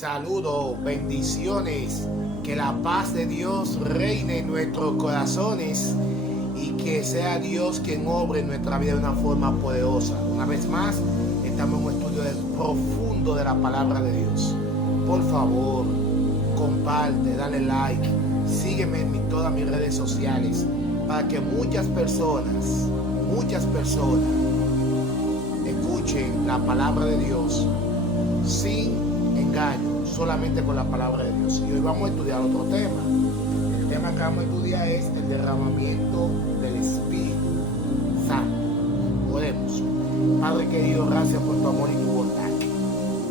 Saludos, bendiciones, que la paz de Dios reine en nuestros corazones y que sea Dios quien obre en nuestra vida de una forma poderosa. Una vez más, estamos en un estudio profundo de la palabra de Dios. Por favor, comparte, dale like, sígueme en todas mis redes sociales para que muchas personas escuchen la palabra de Dios sin engaño, solamente con la palabra de Dios. Y hoy vamos a estudiar otro tema. El tema que vamos a estudiar es el derramamiento del Espíritu Santo. Oremos. Padre querido, gracias por tu amor y tu bondad.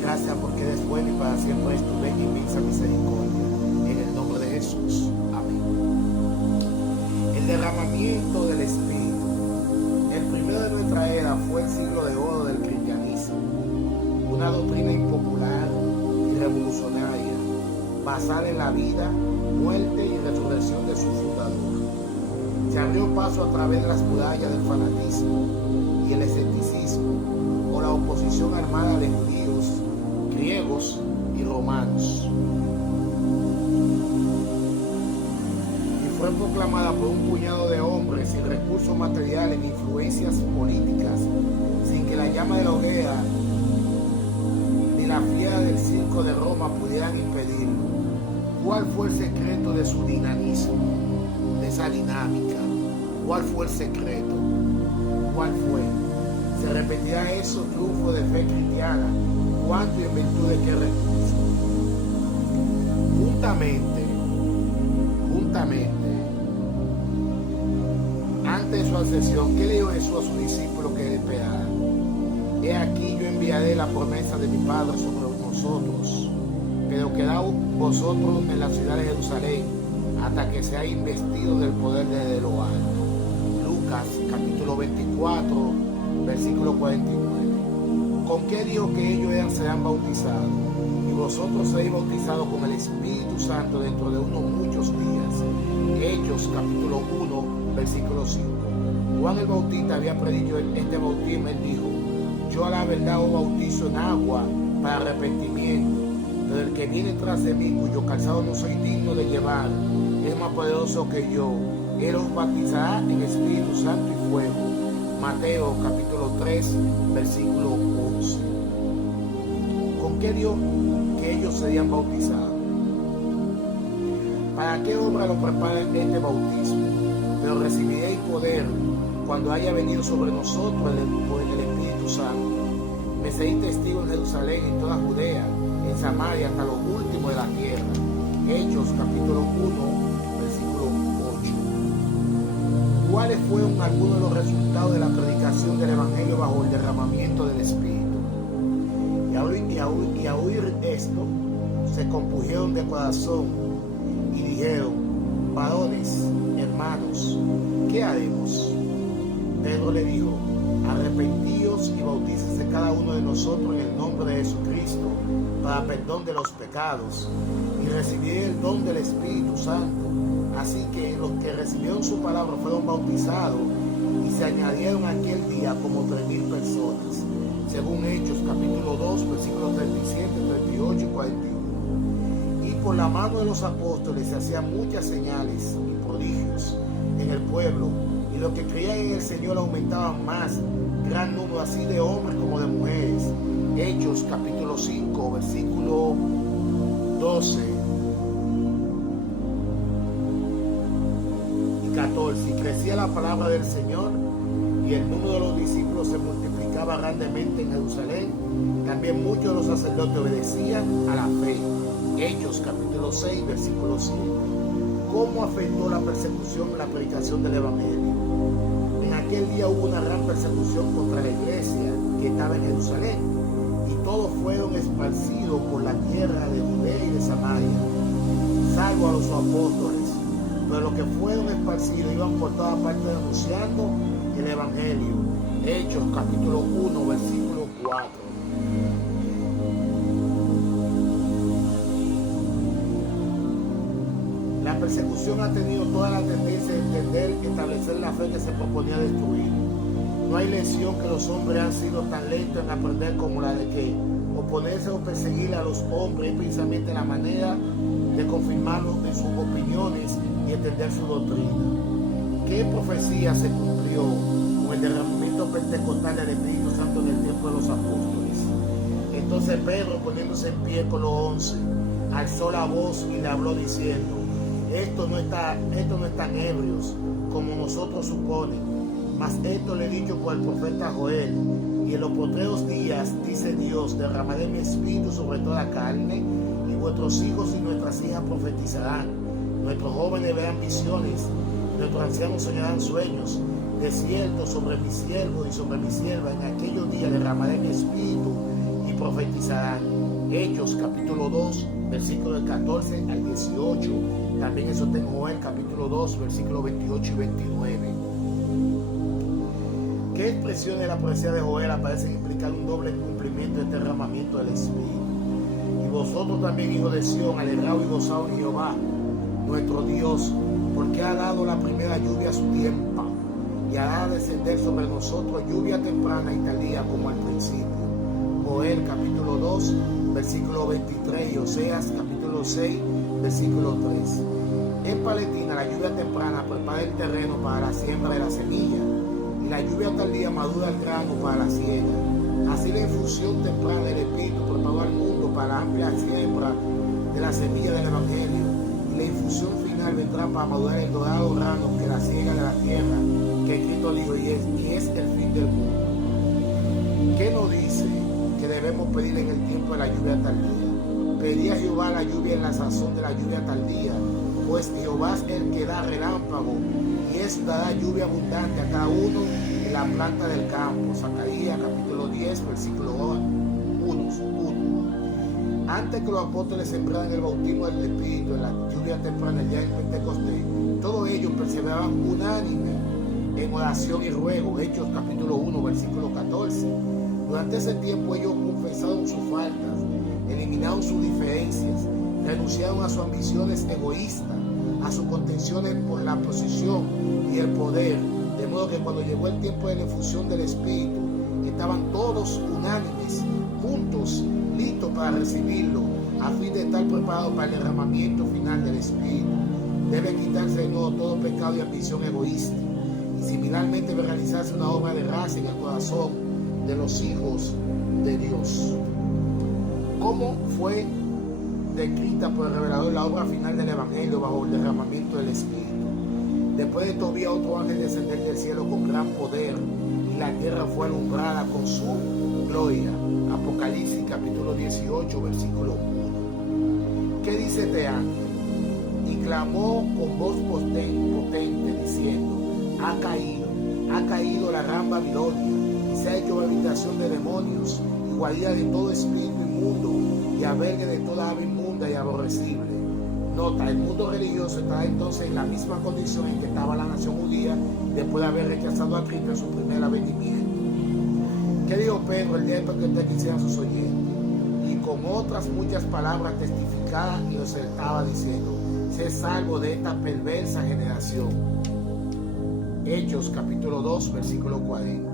Gracias porque eres bueno y para siempre es tu bella y inmensa misericordia. En el nombre de Jesús. Amén. El derramamiento del Espíritu. El primero de nuestra era fue el siglo de oro del cristianismo. Una doctrina impopular y revolucionaria, basada en la vida, muerte y resurrección de su fundador. Se abrió paso a través de las murallas del fanatismo y el escepticismo, o la oposición armada de judíos, griegos y romanos. Y fue proclamada por un puñado de hombres sin recursos materiales ni influencias políticas, sin que la llama de la hoguera la fiera del circo de Roma pudieran impedirlo. ¿Cuál fue el secreto de su dinamismo, de esa dinámica? ¿Cuál fue el secreto? ¿Cuál fue? ¿Se repetirá eso triunfo de fe cristiana? ¿Cuánto y en virtud de qué recurso? Juntamente, antes de su ascensión, ¿qué le dijo Jesús a sus discípulos que le esperaran? He aquí yo enviaré la promesa de mi Padre sobre nosotros, pero quedaos vosotros en la ciudad de Jerusalén hasta que seáis investidos del poder desde lo alto. Lucas capítulo 24, versículo 49. ¿Con qué dijo que ellos serán bautizados? Y vosotros seréis bautizados con el Espíritu Santo dentro de unos muchos días. Hechos capítulo 1, versículo 5. Juan el Bautista había predicho este bautismo. Él dijo: yo a la verdad os bautizo en agua para arrepentimiento, pero el que viene tras de mí, cuyo calzado no soy digno de llevar, es más poderoso que yo. Él os bautizará en Espíritu Santo y fuego. Mateo capítulo 3, versículo 11. ¿Con qué Dios que ellos serían bautizados? ¿Para qué obra lo prepara este bautismo? Pero recibiréis poder cuando haya venido sobre nosotros el Espíritu Santo. Me seréis testigos en Jerusalén, en toda Judea, en Samaria, hasta lo último de la tierra. Hechos capítulo 1, versículo 8. ¿Cuáles fueron algunos de los resultados de la predicación del Evangelio bajo el derramamiento del Espíritu? Y a oír esto, se compusieron de corazón y dijeron: varones, hermanos, ¿qué haremos? Pedro le dijo: arrepentíos y bautícese cada uno de nosotros en el nombre de Jesucristo para perdón de los pecados, y recibiréis el don del Espíritu Santo. Así que los que recibieron su palabra fueron bautizados, y se añadieron aquel día como 3,000 personas, según Hechos capítulo 2, versículos 37, 38 y 41. Y por la mano de los apóstoles se hacían muchas señales y prodigios en el pueblo, y los que creían en el Señor aumentaban más, gran número así de hombres como de mujeres. Hechos capítulo 5, versículo 12 y 14. Y crecía la palabra del Señor, y el número de los discípulos se multiplicaba grandemente en Jerusalén. También muchos de los sacerdotes obedecían a la fe. Hechos capítulo 6, versículo 7. ¿Cómo afectó la persecución la predicación del Evangelio? En aquel día hubo una gran persecución contra la iglesia que estaba en Jerusalén, y todos fueron esparcidos por la tierra de Judea y de Samaria, salvo a los apóstoles. Pero los que fueron esparcidos iban por toda parte anunciando el Evangelio. Hechos capítulo 1, versículo 4. La persecución ha tenido toda la tendencia de entender, establecer la fe que se proponía destruir. No hay lección que los hombres han sido tan lentos en aprender como la de que oponerse o perseguir a los hombres es precisamente la manera de confirmarlos en sus opiniones y entender su doctrina. ¿Qué profecía se cumplió con el derramamiento pentecostal del Espíritu Santo en el tiempo de los apóstoles? Entonces Pedro, poniéndose en pie con los 11, alzó la voz y le habló diciendo: estos no están ebrios, como nosotros suponen, mas esto le he dicho por el profeta Joel: y en los postreros días, dice Dios, derramaré mi espíritu sobre toda carne, y vuestros hijos y nuestras hijas profetizarán, nuestros jóvenes verán visiones, nuestros ancianos soñarán sueños. De cierto, sobre mi siervo y sobre mi sierva en aquellos días derramaré mi espíritu y profetizarán. Hechos capítulo 2, versículo del 14 al 18. También eso está en Joel capítulo 2, versículos 28 y 29. ¿Qué expresiones de la profecía de Joel aparecen implicando un doble cumplimiento de este derramamiento del Espíritu? Y vosotros también, hijos de Sión, alegraos y gozaos en Jehová, nuestro Dios, porque ha dado la primera lluvia a su tiempo, y hará descender sobre nosotros lluvia temprana y tardía como al principio. Joel capítulo 2, versículo 23, y Oseas capítulo 6, versículo 3. En Palestina la lluvia temprana prepara el terreno para la siembra de la semilla, y la lluvia tardía madura el grano para la siega. Así la infusión temprana del Espíritu preparó al mundo para la amplia siembra de la semilla del Evangelio, y la infusión final vendrá para madurar el dorado grano que la siega de la tierra, que Cristo dijo, y es el fin del mundo. ¿Qué nos dice que debemos pedir en el tiempo de la lluvia tardía? Pedí a Jehová la lluvia en la sazón de la lluvia tardía, pues Jehová es el que da relámpago, y eso dará lluvia abundante a cada uno en la planta del campo. Zacarías capítulo 10, versículo 1. Antes que los apóstoles sembraran el bautismo del Espíritu en la lluvia temprana del día del Pentecostés, todos ellos perseveraban unánime en oración y ruego. Hechos capítulo 1, versículo 14. Durante ese tiempo ellos confesaron sus faltas, eliminaron sus diferencias, renunciaron a sus ambiciones egoístas, a sus contenciones por la posición y el poder, de modo que cuando llegó el tiempo de la infusión del Espíritu, estaban todos unánimes, juntos, listos para recibirlo, a fin de estar preparados para el derramamiento final del Espíritu. Debe quitarse de nuevo todo pecado y ambición egoísta, y similarmente debe realizarse una obra de gracia en el corazón de los hijos de Dios. ¿Cómo fue descrita por el revelador la obra final del Evangelio bajo el derramamiento del Espíritu? Después de esto vi a otro ángel descender del cielo con gran poder, y la tierra fue alumbrada con su gloria. Apocalipsis capítulo 18, versículo 1. ¿Qué dice este ángel? Y clamó con voz potente diciendo: ha caído la gran Babilonia, y se ha hecho habitación de demonios, y guarida de todo espíritu inmundo, y albergue de toda ave inmunda y aborrecible. Nota, el mundo religioso está entonces en la misma condición en que estaba la nación judía después de haber rechazado a Cristo en su primer avenimiento. ¿Qué dijo Pedro el día que usted quisiera sus oyentes? Y con otras muchas palabras testificaba y los exhortaba diciendo: sé salvo de esta perversa generación. Hechos capítulo 2, versículo 40.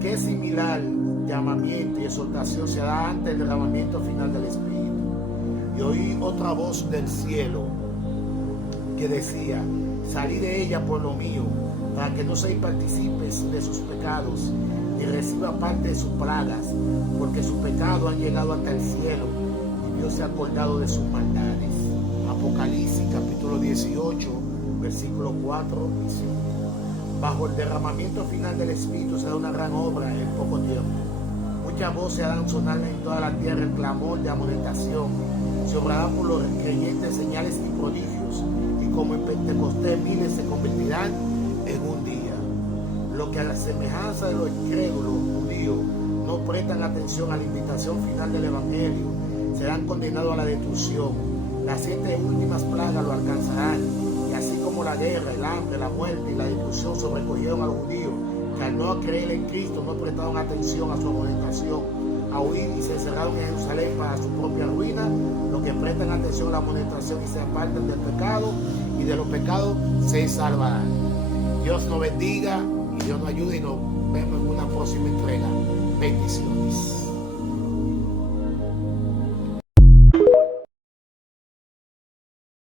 ¿Qué similar llamamiento y exhortación se da antes del derramamiento final del Espíritu? Y oí otra voz del cielo que decía: salid de ella, pueblo mío, para que no seáis partícipes de sus pecados, ni reciba parte de sus plagas, porque sus pecados han llegado hasta el cielo, y Dios se ha acordado de sus maldades. Apocalipsis capítulo 18, versículos 4 y 5. Bajo el derramamiento final del Espíritu se da una gran obra en poco tiempo. Muchas voces harán sonar en toda la tierra el clamor de amonestación. Se obrarán por los creyentes señales y prodigios, y como en Pentecostés miles se convertirán en un día. Los que a la semejanza de los incrédulos judíos no prestan atención a la invitación final del Evangelio serán condenados a la destrucción. Las 7 últimas plagas lo alcanzarán, y así como la guerra, el hambre, la muerte y la destrucción sobrecogieron a los judíos que al no creer en Cristo no prestaron atención a su amonestación, a huir y se encerraron en Jerusalén para su propia ruina. Los que prestan atención a la amonestación y se apartan del pecado y de los pecados se salvarán. Dios nos bendiga y Dios nos ayude, y nos vemos en una próxima entrega. Bendiciones.